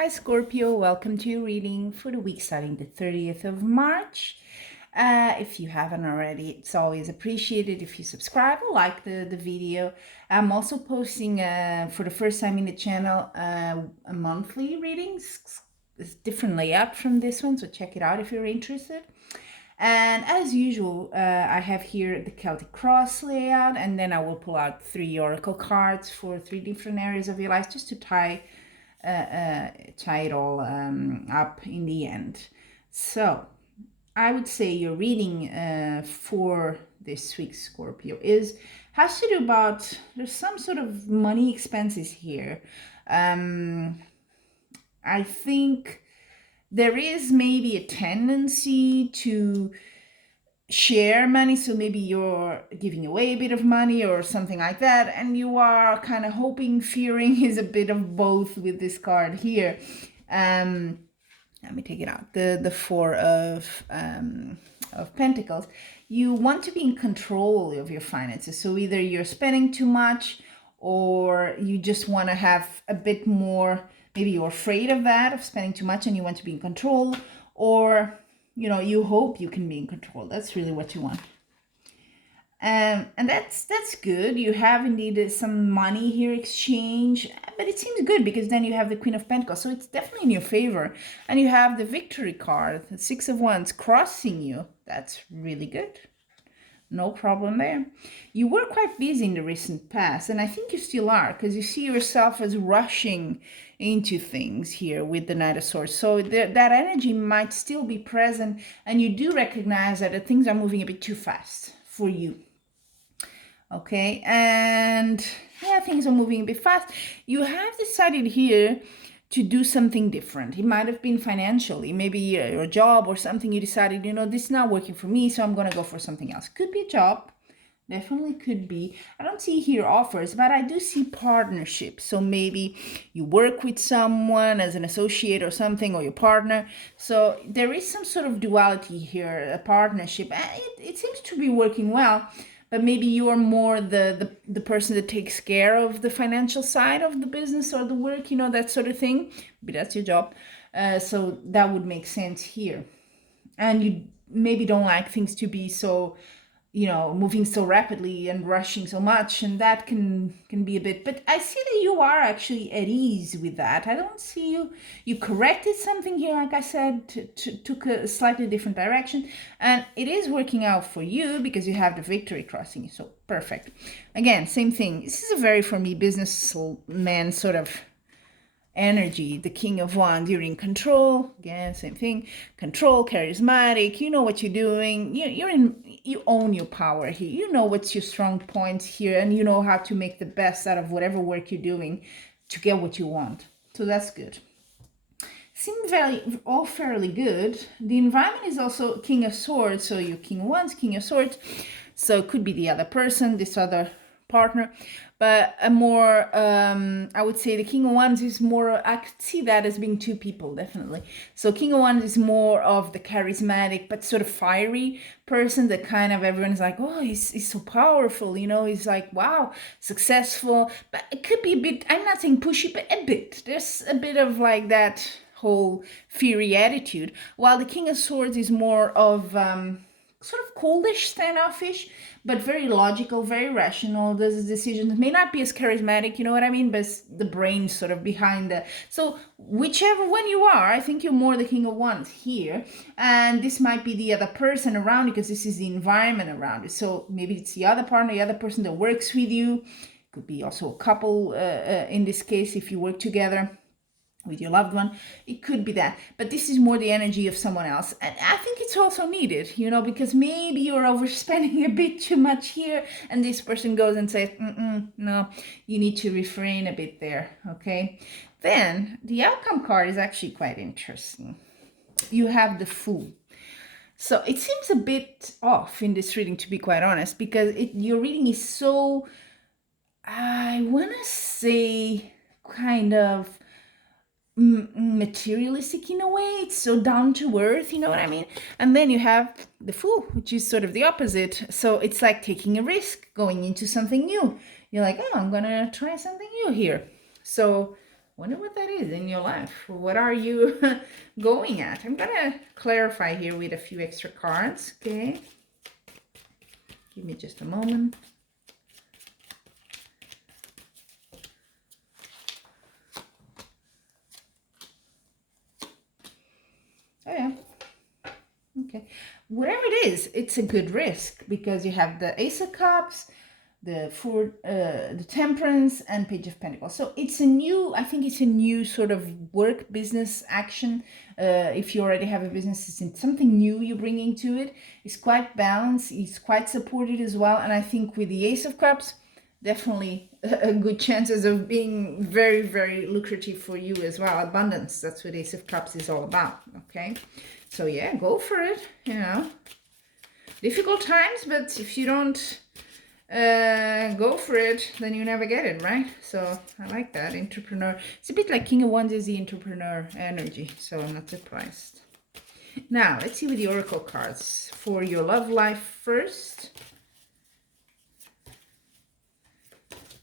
Hi Scorpio, welcome to your reading for the week starting the 30th of March. If you haven't already, it's always appreciated if you subscribe or like the video. I'm also posting for the first time in the channel a monthly readings. It's different layout from this one, so check it out if you're interested. And as usual, I have here the Celtic Cross layout, and then I will pull out 3 oracle cards for 3 different areas of your life just to tie it all up in the end. So I would say your reading for this week, Scorpio, has to do about, there's some sort of money expenses here. I think there is maybe a tendency to share money, so maybe you're giving away a bit of money or something like that, and you are kind of hoping, fearing is a bit of both with this card here. Let me take it out. The Four of Pentacles. You want to be in control of your finances, so either you're spending too much or you just want to have a bit more. Maybe you're afraid of that, of spending too much, and you want to be in control, or you hope you can be in control. That's really what you want. And that's good. You have indeed some money here exchange, but it seems good because then you have the Queen of Pentacles, so it's definitely in your favor. And you have the Victory card, the Six of Wands crossing you. That's really good. No problem there. You were quite busy in the recent past, and I think you still are, because you see yourself as rushing into things here with the Knight of Swords. So that energy might still be present, and you do recognize that things are moving a bit too fast for you. Okay, and yeah, things are moving a bit fast. You have decided here to do something different. It might have been financially, maybe your job or something. You decided, this is not working for me, so I'm going to go for something else. Could be a job, definitely could be. I don't see here offers, but I do see partnerships. So maybe you work with someone as an associate or something, or your partner. So there is some sort of duality here, a partnership. It seems to be working well. But maybe you are more the person that takes care of the financial side of the business or the work, that sort of thing. Maybe that's your job. So that would make sense here. And you maybe don't like things to be so, moving so rapidly and rushing so much, and that can be a bit. But I see that you are actually at ease with that. I don't see you corrected something here, like I said, took a slightly different direction, and it is working out for you because you have the Victory crossing. So perfect. Again, same thing. This is a very, for me, businessman sort of energy. The King of Wands, you're in control. Again, same thing. Control, charismatic. You know what you're doing. You own your power here. You know what's your strong points here, and you know how to make the best out of whatever work you're doing to get what you want. So that's good. Seem all fairly good. The environment is also King of Swords, so you're King of Wands, King of Swords. So it could be the other person, this other partner, but a more I would say the King of Wands is more, I could see that as being two people, definitely. So King of Wands is more of the charismatic but sort of fiery person that kind of everyone's like, oh, he's so powerful, he's like, wow, successful. But it could be a bit, I'm not saying pushy, but a bit, there's a bit of like that whole fiery attitude, while the King of Swords is more of sort of coldish, standoffish, but very logical, very rational. Those decisions may not be as charismatic, you know what I mean, but the brain sort of behind that. So whichever one you are, I think you're more the King of Wands here, and this might be the other person around you because this is the environment around you. So maybe it's the other partner, the other person that works with you. Could be also a couple in this case if you work together with your loved one. It could be that, but this is more the energy of someone else, and I think it's also needed, because maybe you're overspending a bit too much here, and this person goes and says, no, you need to refrain a bit there. Okay, then the outcome card is actually quite interesting. You have the Fool. So it seems a bit off in this reading, to be quite honest, because your reading is so, I want to say, kind of materialistic in a way. It's so down to earth, you know what I mean? And then you have the Fool, which is sort of the opposite. So it's like taking a risk, going into something new. You're like, oh, I'm gonna try something new here. So Wonder what that is in your life. What are you going at? I'm gonna clarify here with a few extra cards, okay? Give me just a moment. Oh yeah. Okay. Whatever it is, it's a good risk because you have the Ace of Cups, the Temperance, and Page of Pentacles. So it's a new, I think it's a new sort of work business action. If you already have a business, it's something new you're bringing to it. It's quite balanced. It's quite supported as well. And I think with the Ace of Cups, definitely a good chances of being very, very lucrative for you as well. Abundance, that's what Ace of Cups is all about, okay? So yeah, go for it, you know. Difficult times, but if you don't go for it, then you never get it, right? So I like that. Entrepreneur. It's a bit like King of Wands is the entrepreneur energy, so I'm not surprised. Now, let's see with the Oracle cards for your love life first.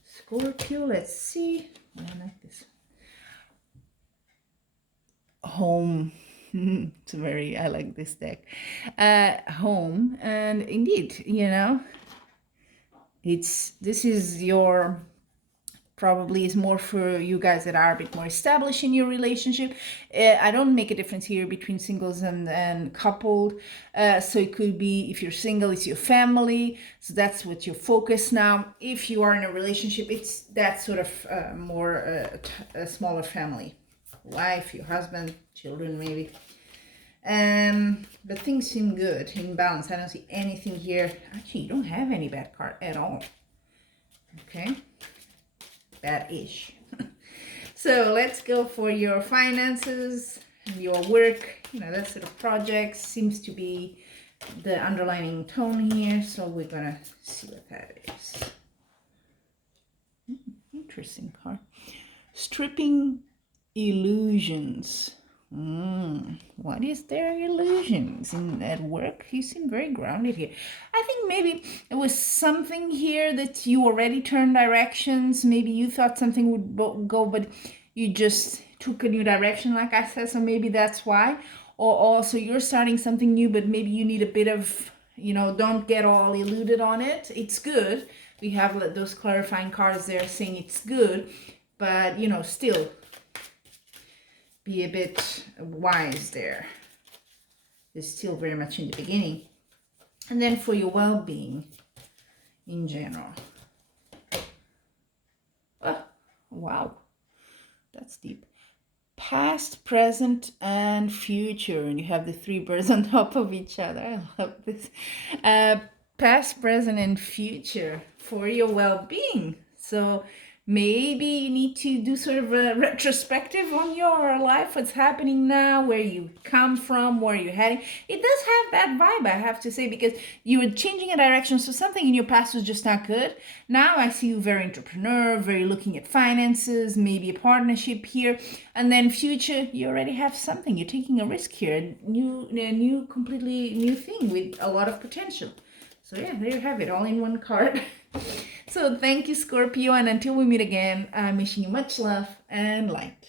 Scorpio, let's see. Oh, I like this. Home. It's very, I like this deck. Home, and indeed, you know, this is your, probably is more for you guys that are a bit more established in your relationship. I don't make a difference here between singles and coupled. So it could be, if you're single, it's your family. So that's what your focus now. If you are in a relationship, it's that sort of more a smaller family. Wife, your husband, children maybe. But things seem good in balance. I don't see anything here. Actually, you don't have any bad card at all. Okay. Bad-ish. So let's go for your finances, your work, you know, that sort of projects seems to be the underlining tone here. So we're gonna see what that is. Interesting card. Stripping illusions. What is their illusions at work? You seem very grounded here. I think maybe it was something here that you already turned directions. Maybe you thought something would go, but you just took a new direction, like I said. So maybe that's why. Or also you're starting something new, but maybe you need a bit of, you know, don't get all eluded on it. It's good. We have those clarifying cards there saying it's good, but, you know, still be a bit wise there. It's still very much in the beginning. And then for your well-being in general. Oh, wow, that's deep. Past, present, and future. And you have the three birds on top of each other. I love this. Past, present, and future for your well-being. So maybe you need to do sort of a retrospective on your life, what's happening now, where you come from, where you're heading. It does have that vibe, I have to say, because you were changing a direction, so something in your past was just not good. Now I see you very entrepreneur, very looking at finances, maybe a partnership here, and then future, you already have something. You're taking a risk here, a completely new thing with a lot of potential. So yeah, there you have it, all in one card. So thank you, Scorpio, and until we meet again, I'm wishing you much love and light.